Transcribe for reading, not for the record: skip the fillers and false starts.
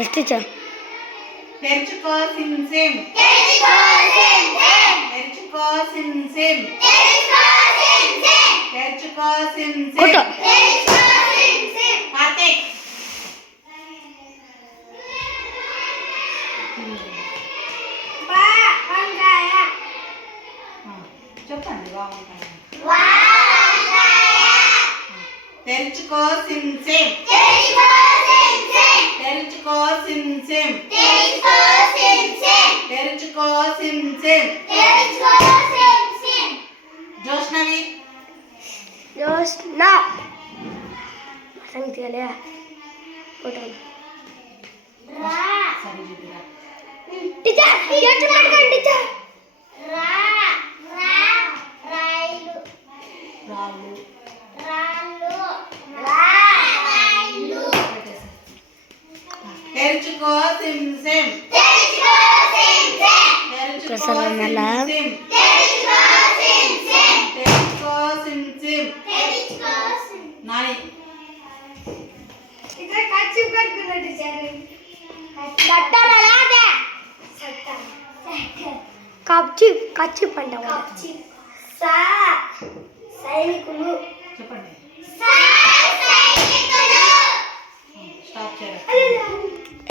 Yes teacher. తెరుచుకో సిమ్ సిమ్. తెరుచుకో సిమ్ సిమ్. తెరుచుకో సిమ్ సిమ్. కార్తీక్ చెప్పండి. తెరుచుకో సిమ్ సిమ్. తెరుచుకో సిమ్ సిమ్. తెరుచుకో సిమ్ సిమ్. జోష్నవి జోష్నా సంగతిలే ఫోటో సరే చూపిరా. టీచర్ ఎట్లా పట్టుకోండి టీచర్. తెరుచుకో సిమ్ సిమ్. తెరుచుకో సిమ్ సిమ్. తెరుచుకో సిమ్ సిమ్. నాని టీచర్ కచ్చి పట్టుకున్నా టీచర్. కట్టాలలాగే కచ్చి కచ్చి పంట సైనికులు చెప్పండి.